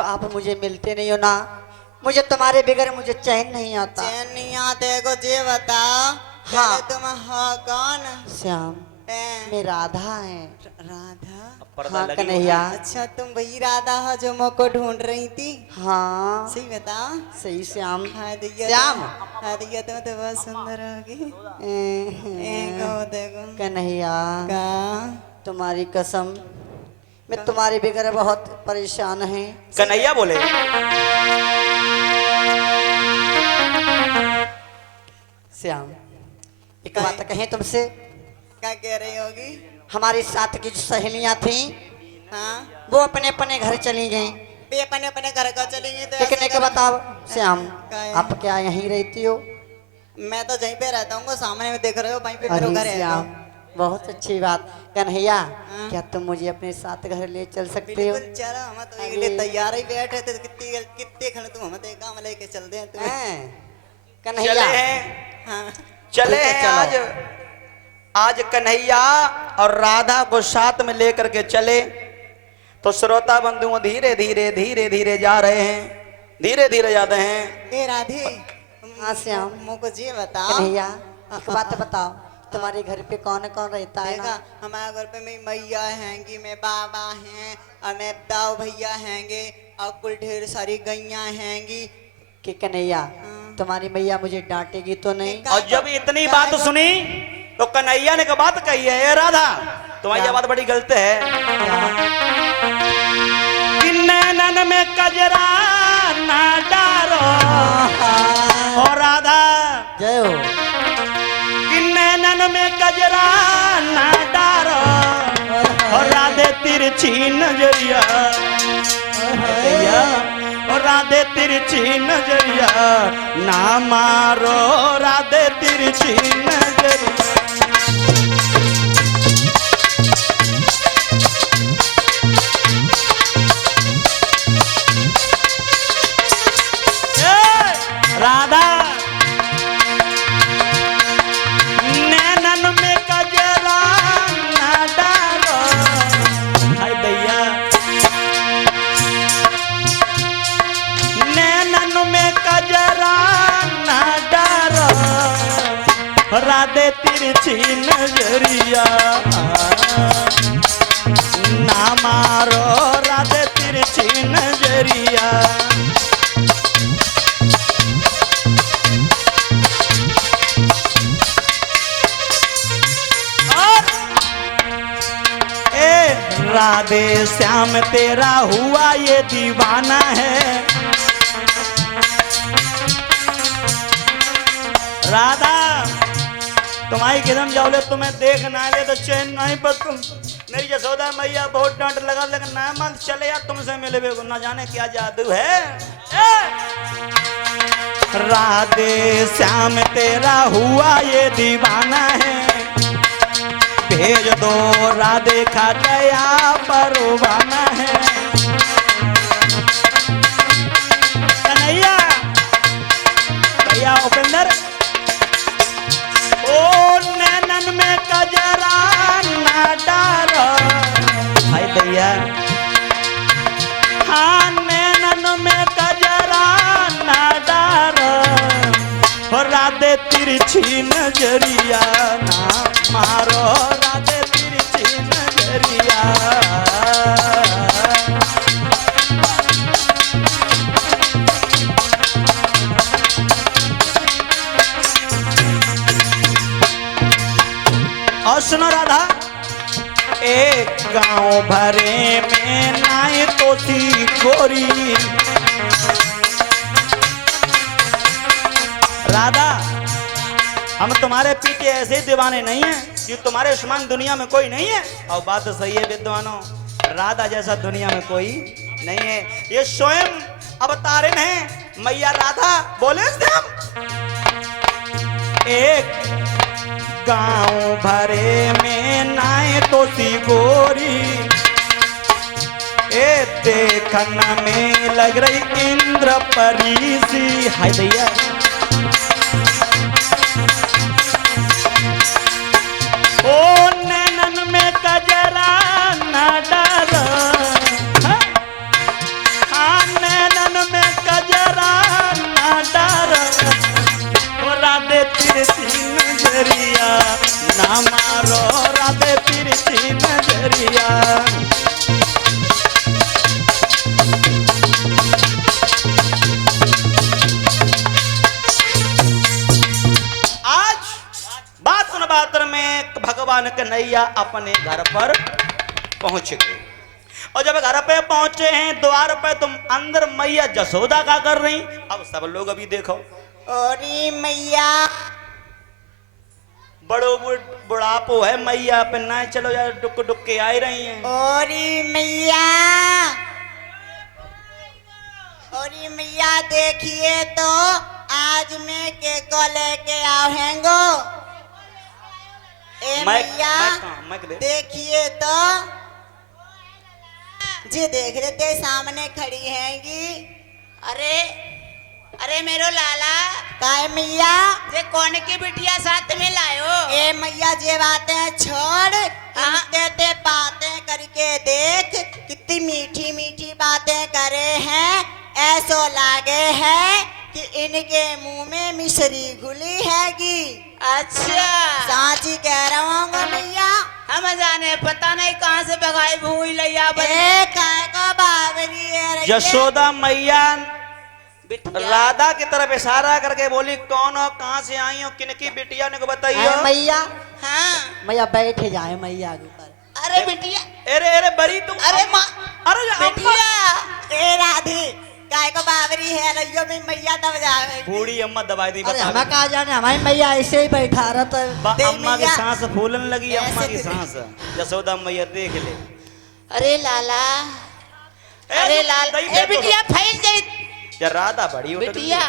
जब आप मुझे मिलते नहीं हो ना, मुझे तुम्हारे बगैर मुझे चैन नहीं आता। चैन नहीं आते को जे बता। हाँ। पहले तुम हो कौन? श्याम, ए, मैं राधा है। राधा। हाँ कन्हैया। अच्छा तुम वही राधा हो जो मुझको ढूंढ रही थी? हाँ सही बता। सही श्याम। हाँ दिया श्याम। हाँ दिया तुम तो बहुत सुंदर होगी। कन्हैया, देखो का तुम्हारी कसम, मैं तुम्हारे बगैर बहुत परेशान है। कन्हैया बोले। श्याम, एक बात कहें तुमसे। क्या कह रही होगी? हमारे साथ की जो सहेलियां थी हाँ वो अपने अपने घर चली गईं। भी अपने अपने घर का चलेंगे तो लेकिन ऐसे एक करो। बताओ श्याम, क्या है? आप क्या यहीं रहती हो? मैं तो यहीं पे रहता हूँ, सामने में देख रहे हो, वहीं पे मेरा अरे घर है। श्याम, बहुत अच्छी बात। कन्हैया, हाँ। क्या तुम मुझे अपने साथ घर ले चल सकते हो? बिल्कुल चलो, हम तो एक लिए तैयार ही बैठे थे। कितनी कितने खड़े तुम हमें काम लेके चलते हैं तुम्हें। हैं? चले कन्हैया, हैं, हाँ चले ठीक है, हैं चलो। आज कन्हैया और राधा को साथ में लेकर के चले तो श्रोता बंधुओं धीरे धीरे धीरे धीरे जा रहे हैं, धीरे धीरे जाते हैं। ए राधे, हाँ श्याम। मुझको ये बता। कन्हैया, एक बात बताओ, तुम्हारे घर पे कौन कौन रहता है देखा ना? हमारे घर पे मेरी मैया हैंगी, मेरे बाबा हैं और मेरे दाऊ भैया हैंगे और कुल ढेर सारी गैया हैंगी। कि कन्हैया, तुम्हारी मैया मुझे डांटेगी तो नहीं? और जब इतनी बात सुनी तो कन्हैया ने बात कही है, ए राधा तुम्हारी ये बात बड़ी गलत है कि नैनन में कजरा ना डारो। और राधा जय हो। कि नैनन में कजरा ना डारो और राधे तिरछी नजरिया। और राधे तिरछी नजरिया ना मारो, राधे तिरछी नजरिया। राधा नैनन में कजरा ना डालो। हाय दैया, नैनन में कजरा ना डालो, राधे तिरछी नजरिया ना मारो, राधे तिरछी नजरिया। राधे श्याम तेरा हुआ ये दीवाना है। राधा तुम्हारी किधम जाओले, तुम्हें देख ना ले तो चैन नहीं, पर तुम मेरी जसोदा मैया बहुत डांट लगा, लेकिन ना मत चले यार, तुमसे मिले बेगो ना जाने क्या जादू है। राधे श्याम तेरा हुआ ये दीवाना है, भेज दो राधे का दया परवाना है। कन्हैया भैया उपेंद्र, ओ नैनन में कजरा ना डालो। हाय दैया, हाँ नैनन में कजरा ना डालो, राधे तिरछी नजरिया ना मारो, राधे तिरछी नजरिया। और सुनो राधा, एक गांव भरे में नाई तो थी गोरी। राधा हम तुम्हारे पीछे ऐसे दीवाने नहीं हैं कि तुम्हारे समान दुनिया में कोई नहीं है। और बात तो सही है विद्वानों, राधा जैसा दुनिया में कोई नहीं है। ये स्वयं अवतारिण है मैया राधा। बोले श्याम, एक गांव भरे में नाय तो सी गोरी, ए देखन में लग रही इंद्र परी सी। हाय दैया, ओ नैनन में कजरा न डालो, हाँ कन्हैया अपने घर पर पहुंच गए। और जब घर पे पहुंचे हैं द्वार पे, तुम अंदर मैया जसोदा का कर रही। अब सब लोग अभी देखो, ओरी मैया बड़ो बुढ़ापो है मैया पे ना, चलो यार डुक डुक के आई रही हैं। ओरी मैया, ओरी मैया देखिए तो आज मैं के को लेके आवेंगो। ए मैया देखिए तो, जी देख लेते सामने खड़ी हैगी। अरे अरे मेरो लाला, काय मैया, ये कौन की बिटिया साथ में लायो? ए मैया जे बातें छोड़, इनते ते बातें करके देख, कितनी मीठी मीठी बातें करे हैं। ऐसो लागे है कि इनके मुंह में मिश्री घुली हैगी। अच्छा, सांची कह रहा हूँ मैया। हम जाने पता नहीं कहाँ से बगाई भूई लिया ए काय को बावरी है जसोदा मैया बिटिया। राधा की तरफ इशारा करके बोली, कौन हो, कहाँ से आई हो, किनकी बिटिया ने को बताइयो। मैया, हाँ, मैया बैठे जाए मैया के ऊपर। अरे बिटिया, अरे अरे बड़ी तुम, अरे माँ, अरे बिटिया। ए राधे, काय को बावरी है रैयो में मैया तब जावे। बूढ़ी अम्मा दबाई दी। अरे हमें कहा जाने, हमारी मैया ऐसे ही बैठा रहा था। अम्मा की सांस फूलन लगी, अम्मा की ऐसे सांस। जसोदा मैया देख ले। अरे लाला, अरे लाला, ए बिटिया फैल गई। या राधा बड़ी उठ गई। बिटिया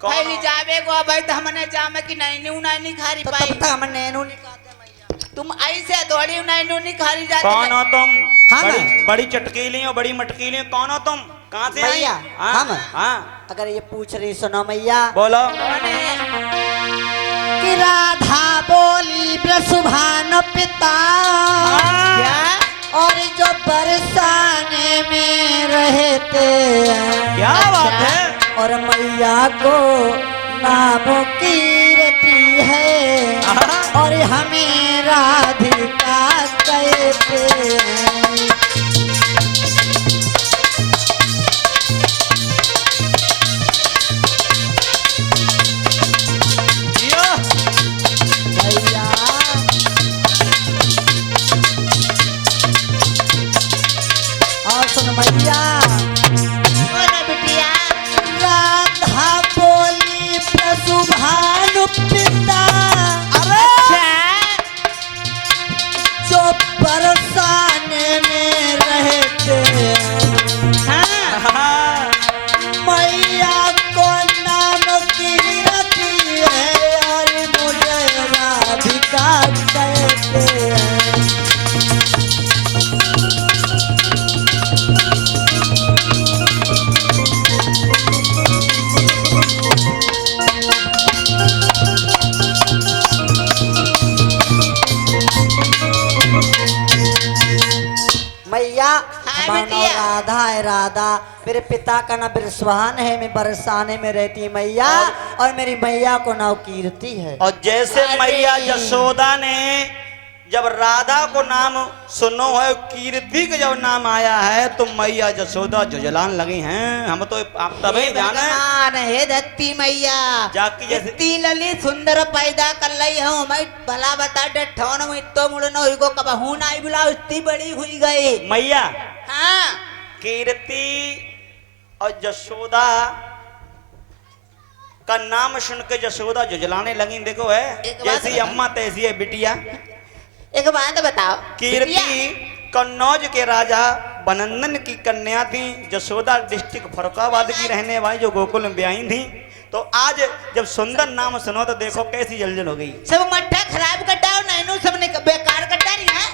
कौन फैल हो? जावे को भाई तो हमने जामे की नहीं खारी तो पाई। तब तक हम नैनू निकालते मैया। तुम ऐसे दौड़ी नहीं खारी जाते। कौन हो तुम? हम? बड़ी चटकीली हो, बड़ी मटकीली हो, कौन हो तुम? कहाँ से आई? मैया, हाँ, हम? हाँ अगर ये पूछ रही सुनो मैया, बोलो। कौन है? कि राधा बोली वृषभान पिता, क्या? और जो बरसाने में रहते हैं, क्या बात है? और मैया को नाम कीर्ति है, और हमें राधिका कहते हैं। जियो। मैया, और सुन मैया, कौन है बिटिया? राधा बोली वृषभानु पिता, अच्छा, जो बरसाने में रहते हैं, हाँ, मैया को नाम कीर्ति है, और मुझे राधिका कहते हैं। मैया, हाँ, हमारा नाम बिटिया। राधा है। राधा मेरे पिता का नाम बृषभान है, मैं बरसाने में रहती है मैया, और मेरी मैया को नाम कीर्ति है। और जैसे अरे। मैया जसोदा ने जब राधा को नाम सुनो है, कीर्ति का जब नाम आया है, तो मैया जसोदा जुजलान लगी हैं। हम तो आप तभी ध्यान है भगवान हे धरती मैया, जाकी जैसे इतनी ललित सुंदर पैदा कर ली हूँ मैं। भला बता डठौन में इतो मुड़न हुई को कबहू नहीं बुलाओ, इतनी बड़ी हुई गई। मैया हाँ, कीर्ति और जसोदा का नाम सुन के जसोदा जुजलाने लगी। देखो है, एक बात जैसी बता। अम्मा तैसी है बिटिया। एक बात बताओ कीर्ति बिटिया, कन्नौज के राजा बनंदन की कन्या थी। जसोदा डिस्ट्रिक्ट फरुखाबाद की रहने वाली, जो गोकुल में ब्याही थी। तो आज जब सुंदर नाम सुनो तो देखो कैसी जलजल हो गई। सब मट्ठा खराब कटाओ नैनू, सबने बेकार कटा नहीं है।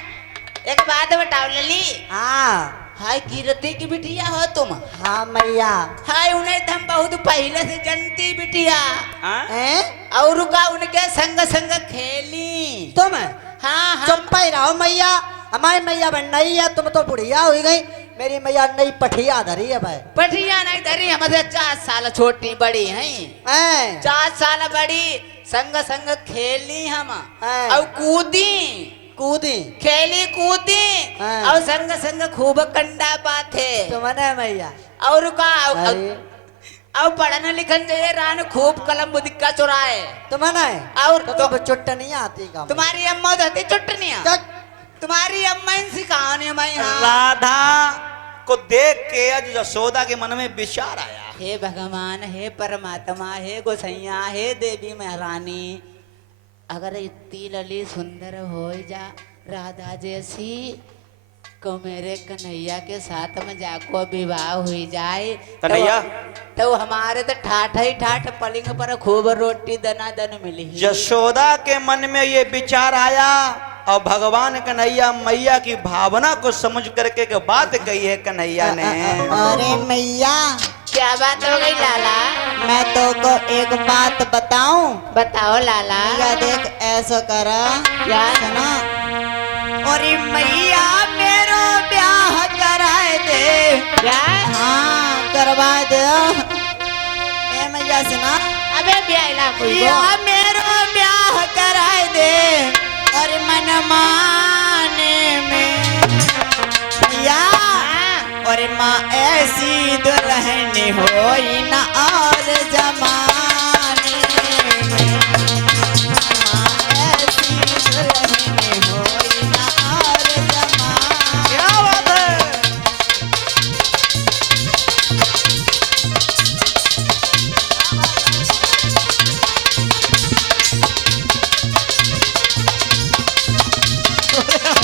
एक बात बताओ लली, हाँ हाय कीर्ति की बिटिया हो तुम? हाँ मैया। हाय, उन्हें तो हम बहुत पहले से जनती बिटिया। हाँ? हैं? और का उनके संग संग खेली। तुम हाँ हाँ, चुप ही रहो मैया, हमारी मैया बन नहीं है, तुम तो बुढ़िया हो गई। मेरी मैया नई पठिया धरी है भाई। पठिया नहीं धरी, हमारे 4 साल छोटी बड़ी हैं। हैं? 4 साल बड़ी संग संग खेली हम, हाँ। और कूदी कूदी खेली कूदी, हाँ। और संग संग खूब कंडा पाथे। तुमने मैया। और का अरे अब पढ़ने लिखन चाहिए रान खूब कलम बुदिक्का चुराए तुम्हें है और तो चुट्ट नहीं आती का तुम्हारी अम्मा होती चुटनिया तुम्हारी अम्मा इन सिखाने मैं यहाँ राधा को देख के आज यशोदा के मन में विचार आया। हे भगवान, हे परमात्मा, हे गोसैया, हे देवी महारानी, अगर इतनी लली सुंदर हो जा राधा जैसी को मेरे कन्हैया के साथ में जाको विवाह हुई जाए कन्हैया तो हमारे तो ठाठ ही ठाठ पलिंग पर खूब रोटी दना दन मिली। यशोदा के मन में ये विचार आया और भगवान कन्हैया मैया की भावना को समझ करके एक बात कही है कन्हैया ने। अरे मैया, क्या बात हो गई लाला? मैं तो को एक बात बताऊं। बताओ लाला। या देख ऐसा करा क्या? सुना। अरे मैया मेरो ब्याह कराए दे। क्या? हाँ करवा दे। ए मैया सुना। अबे ब्याह कोई या मेरो ब्याह कराए दे और मन माने में या और माँ ऐसी दुल्हन होई ना और जमाने में। माँ ऐसी दुल्हन होई ना और जमाने। क्या बात है?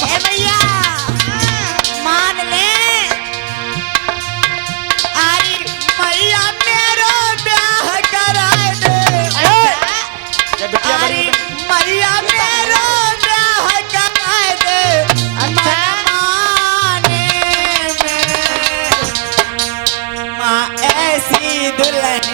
ए भैया मान ले। अरे मैया मेरो ब्याह कराए दे। ये बिटिया अरे बड़ी मैया मेरो ब्याह कराए दे। माने में माँ ऐसी दुल्हन